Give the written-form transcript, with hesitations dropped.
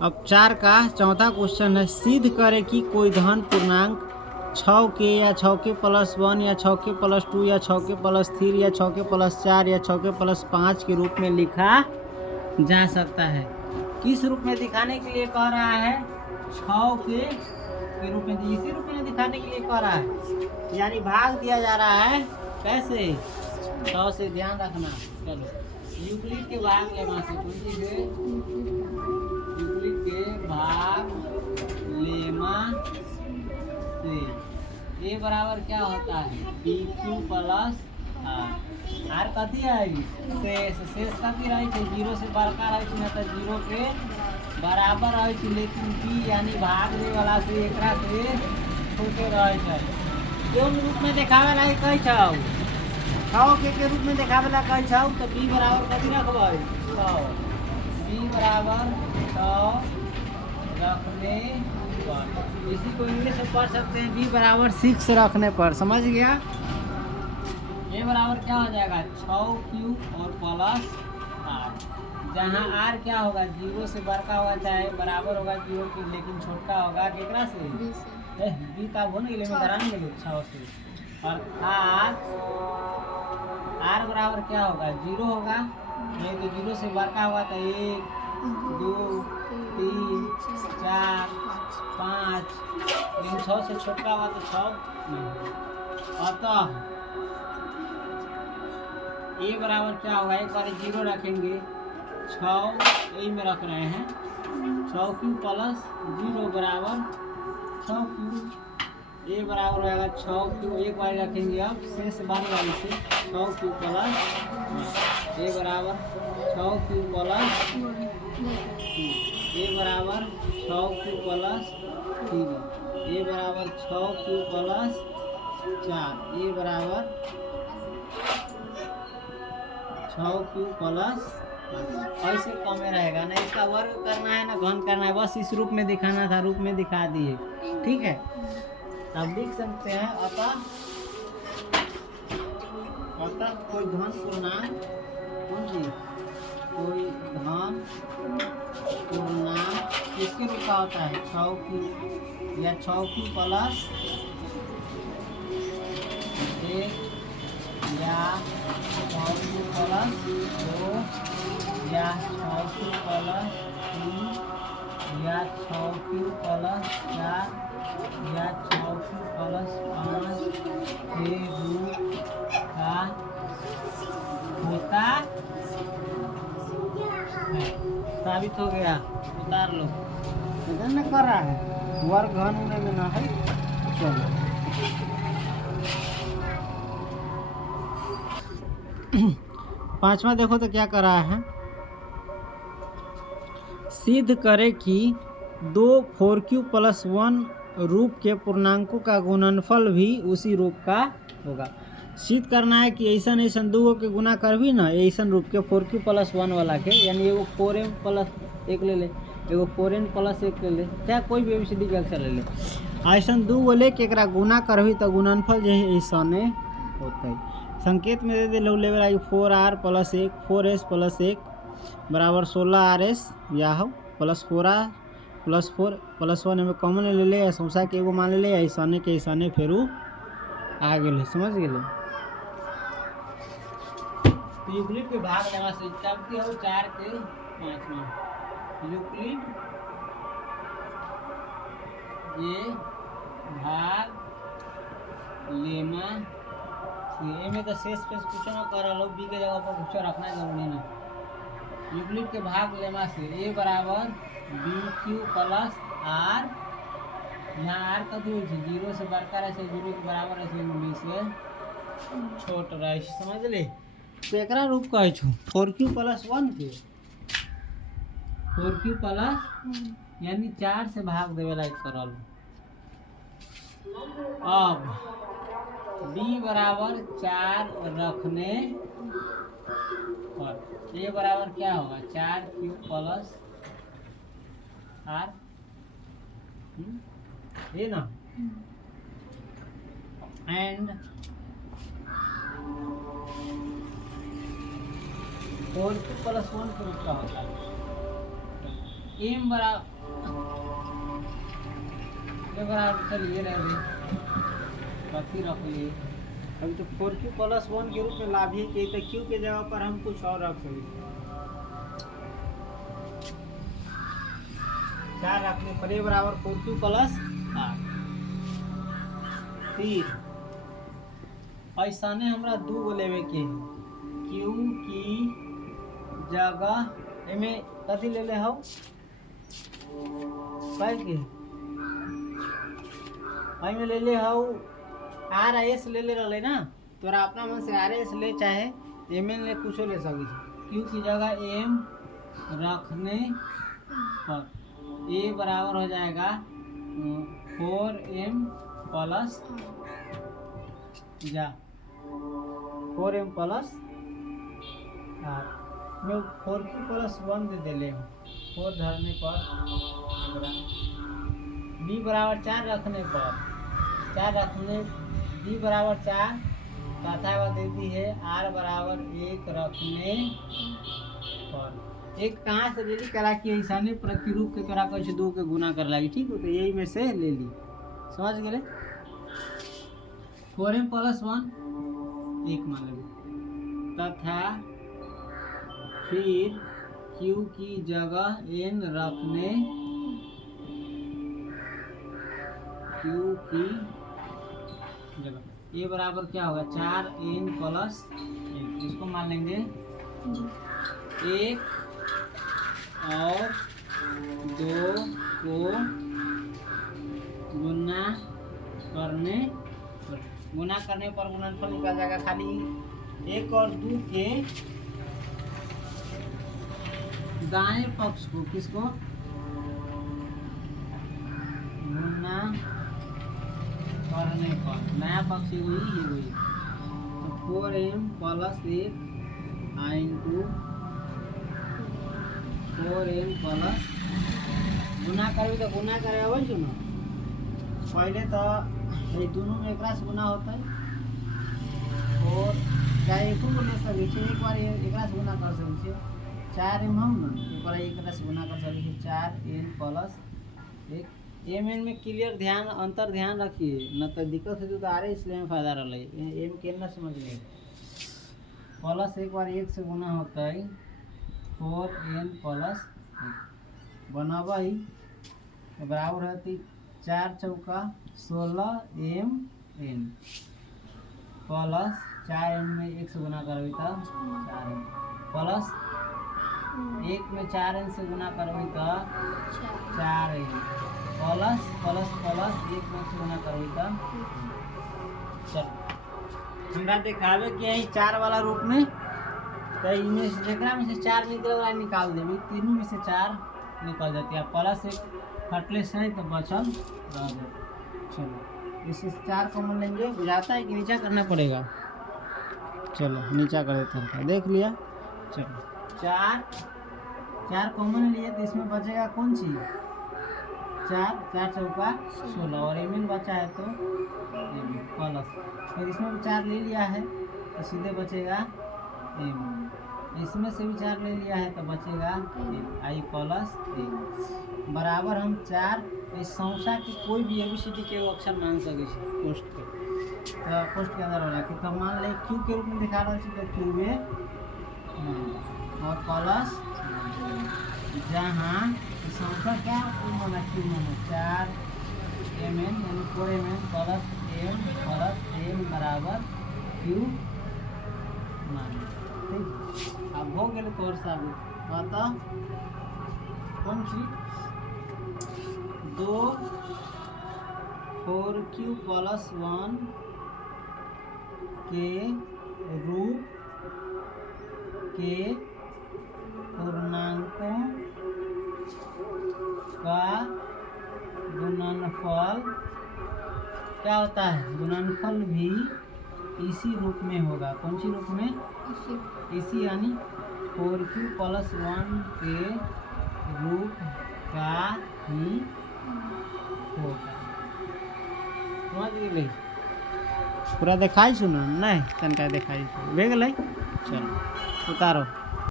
अब 4 का चौथा क्वेश्चन है, सिद्ध करें कि कोई धन पूर्णांक 6 के या 6 के प्लस 1 या 6 के प्लस 2 या 6 के प्लस 3 या 6 के प्लस 4 या 6 के प्लस 5 के रूप में लिखा जा सकता है। किस रूप में दिखाने के लिए कह रहा है? 6 के रूप में, इसी रूप में दिखाने के लिए कह रहा है, यानी भाग दिया जा रहा है। कैसे? 6 से, ध्यान रखना। चलो यूक्लिड के भाग लेमा से, कौन सी से? यूक्लिड के भाग लेमा से ए बराबर क्या होता है? पी क्यू प्लस आर कथी है? शेष कथी रहे थे? 0 से बड़का रहे थे, तो 0 के बराबर रहे थे, लेकिन पी यानी भाग दे वाला से एकरा से छोटे रहे थे। कौन रूप में देखावे ला कही छौ? 6 के रूप में देखावे ला कही छौ, तो बी बराबर कथी रखबै? 6। बी बराबर 6 रखने पर, इसी को इंग्लिश में पढ़ सकते हैं बी बराबर 6 रखने पर। समझ गया? ये बराबर क्या हो जाएगा? 6 क्यूब और प्लस आर, जहाँ आर क्या होगा? 0 से बड़का होगा, चाहे बराबर होगा 0 की, लेकिन छोटा होगा केकरा से? बी का हो नहीं, लेकिन धरा नहीं लगे 6 से। अर्थात आर बराबर क्या होगा? 0 होगा, नहीं तो 0 से बड़का होगा तो 1 2 3 4 5, लेकिन 6 से छोटा होगा तो 6 नहीं। अतः ए बराबर क्या होगा? एक बार 0 रखेंगे, 6 यही में रख रहे हैं, 6 क्यूब प्लस 0 बराबर 6 क्यूब। ए बराबर होगा 6 क्यूब, एक बार रखेंगे, अब शेष बारी वाली से 6 क्यूब प्लस ए बराबर 6 क्यूब प्लस, ए बराबर 6 क्यूब प्लस 3, ए बराबर 6 क्यूब प्लस 4, ए बराबर 6 क्यूब प्लस। ऐसे कमे रहेगा ना, इसका वर्ग करना है ना घन करना है, बस इस रूप में दिखाना था, रूप में दिखा दिए। ठीक है, अब लिख सकते हैं अतः कोई धन पूर्णांक, कौन सी? कोई धन पूर्णांक किसके रूप का होता है? 6 क्यूब या 6 क्यूब प्लस 1 या 6 क्यूब प्लस 2 या 6 क्यूब प्लस 3 या 6 क्यूब प्लस 4 या 6 क्यूब प्लस 5 के रूप का होता है। साबित हो गया, उतार लो। इधर न कर रहा है, वर्ग घन होने में ना है। चलो पांचवा देखो तो क्या कर रहा है? सिद्ध करे कि 2 4q प्लस 1 रूप के पूर्णांकों का गुणनफल भी उसी रूप का होगा। सिद्ध करना है कि ऐसा ऐसा 2 के गुना कर भी ना ऐसा रूप के 4q प्लस 1 वाला के, यानी एगो 4m प्लस 1 ले ले, एगो 4n प्लस 1 ले ले, चाहे कोई भी ABCD के अक्षर ले ले, ऐसा 2 गो लेके एकरा गुना करबी तो गुणनफल जो है ऐसा होता। संकेत में दे दे level 4r plus 1 4s plus 1 बराबर 16rs, या हो प्लस 4r प्लस 4 प्लस 1 में कॉमन ले ले, समझा के एगो मान ले, ऐसा के ऐसा फिर आ गए। समझ गए? तो यूक्लिड के भाग लेवा से चलते हो 4 के 5वां यूक्लिड ये भाग लेमा से, में तो शेष पेश कुछ ना कर लो, बी के जगह पर कुछ रखना जरूरी नहीं। यूक्लिड के भाग लेमा से ए बराबर बी क्यू प्लस आर, यहाँ आर कथी हो 0 से बड़का रहे, 0 के बराबर रहे, बी से छोट रहे। समझ ले? तो एकरा रूप कहे छो 4q प्लस 1 के, 4q प्लस यानी 4 से भाग देवे लायक करल। अब b बराबर 4 रखने पर a बराबर क्या होगा? 4q प्लस आर, ये ना, एंड 4q प्लस 1 के रूप का होता है। एम बराबर चलिए रह रखी रख लिए। अभी तो 4q प्लस 1 के रूप में लाभ ही के, तो q के जगह पर हम कुछ और रख सकते 4 रखने पर ए बराबर 4q प्लस 8। फिर ऐसा ने हमरा 2 गो लेवे के q की जगह एमे कथी ले ले हो के में ले ले हो आर एस ले ले रहे ना, तोरा अपना मन से आर एस ले चाहे एम एन ले कुछ ले सकी। क्यू की जगह एम रखने पर ए बराबर हो जाएगा 4m plus 4m plus 4q plus 1 दे दिले 4 धरने पर बी बराबर 4 रखने पर 4 रखने बी बराबर 4 तथा वह देती है आर बराबर 1 रखने पर। एक कहाँ से ले ली करा कि ऐसा नहीं प्रतिरूप के करा कैसे 2 के गुना कर लगी, ठीक हो, तो यही में से ले ली, समझ गए। 4m प्लस 1 1 मान लो तथा फिर q की जगह n रखने q की जगह ए बराबर क्या होगा 4n प्लस 1, इसको मान लेंगे 1 और 2 को गुना करने पर गुणनफल निकल जाएगा। खाली 1 और 2 के दाएं पक्ष को किसको गुना करने पर नया पक्ष वही तो 4m plus 1 into 4m plus गुना करबी तो गुना करे अबै छ न, पहले तो ये दोनों में एक से गुना होता है और चाहे एक ले सके एक बार एक से गुना कर सके 4m हम ना एक बार एक से गुना कर सके 4n प्लस 1। एम एन में क्लियर ध्यान अंतर ध्यान रखिए, न तो दिक्कत है तो आ रही, इसलिए फायदा रहा है एम के ना समझ ले। प्लस एक बार 1 से गुना होता है 4n प्लस 1 बनावा ही बराबर होती 4 चौका 16m n प्लस 4m में 1 से गुना करबी तो 4m प्लस 1 में 4n से गुना करबी तो 4n प्लस प्लस प्लस 1 में से गुना करबी तो चल हमरा दिखावे कि यही 4 वाला रूप में तो इनमें से जेकरा में से 4 निकल वाला निकाल देबी, तीनों में से 4 निकल जाती है, प्लस 1 हटले से तो बचल रह जाए। चलो इससे 4 कॉमन लेंगे, बुझाता है कि नीचा करना पड़ेगा, चलो नीचा कर देते हैं, देख लिया। चलो 4 कॉमन लिए तो इसमें बचेगा कौन सी 4 चौका 16 और एम बचा है तो प्लस, फिर इसमें भी 4 ले लिया है तो सीधे बचेगा एम, इसमें से भी 4 ले लिया है तो बचेगा आई प्लस ए बराबर हम 4 इस संख्या की कोई भी एबीसीडी के अक्षर मान सके पोस्ट के, तो पोस्ट के अंदर होला कि तो मान ले क्यू के रूप में दिखा रहा है तो क्यू में और प्लस जहाँ संख्या क्या माना क्यू माना 4m n यानी 4m n प्लस m बराबर क्यू माना, ठीक। अब हो गए तोर साबित अतः कौन सी 2 4q प्लस 1 के रूप के पूर्णांकों का गुणनफल क्या होता है, गुणनफल भी इसी रूप में होगा। कौन सी रूप में इसी यानी 4q प्लस 1 के रूप का ही होगा, समझ गए। पूरा दिखाई सुना नहीं तनका दिखाई भे गए, चलो उतारो।